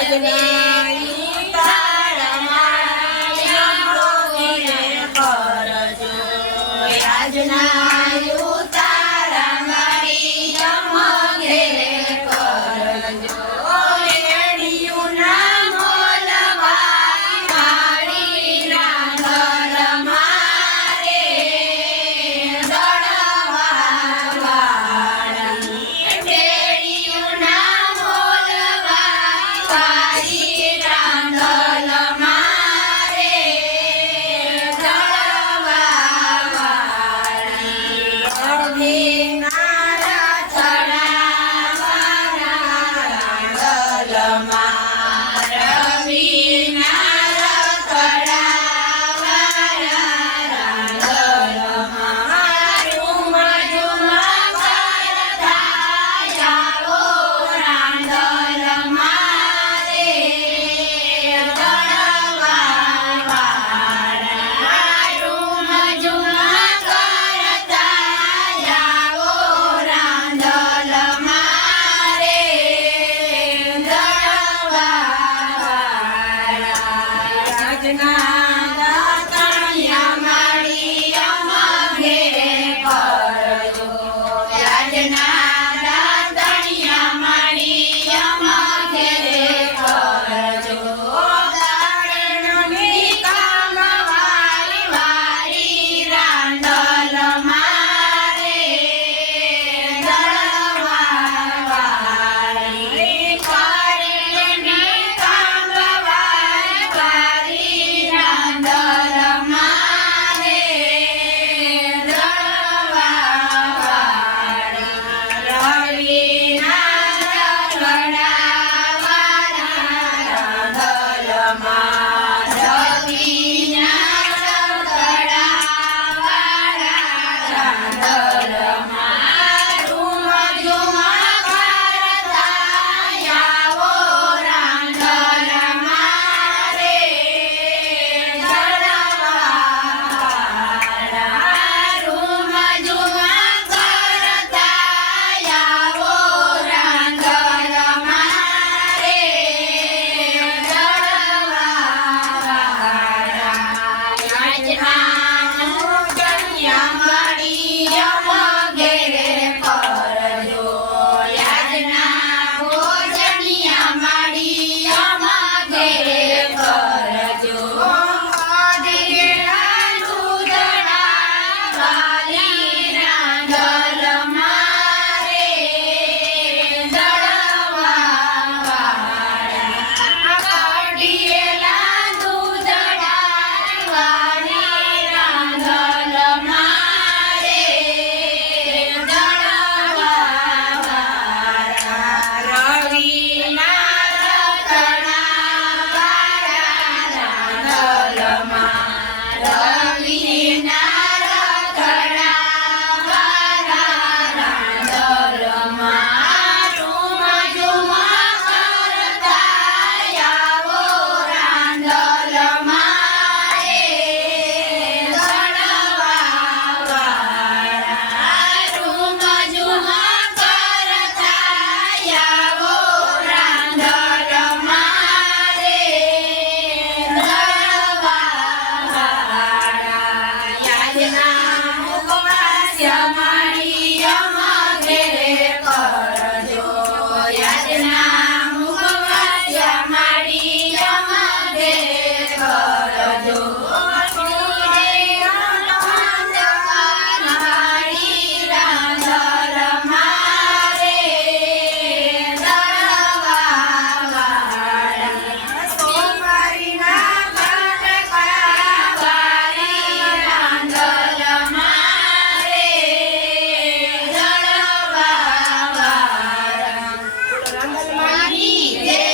Saturday.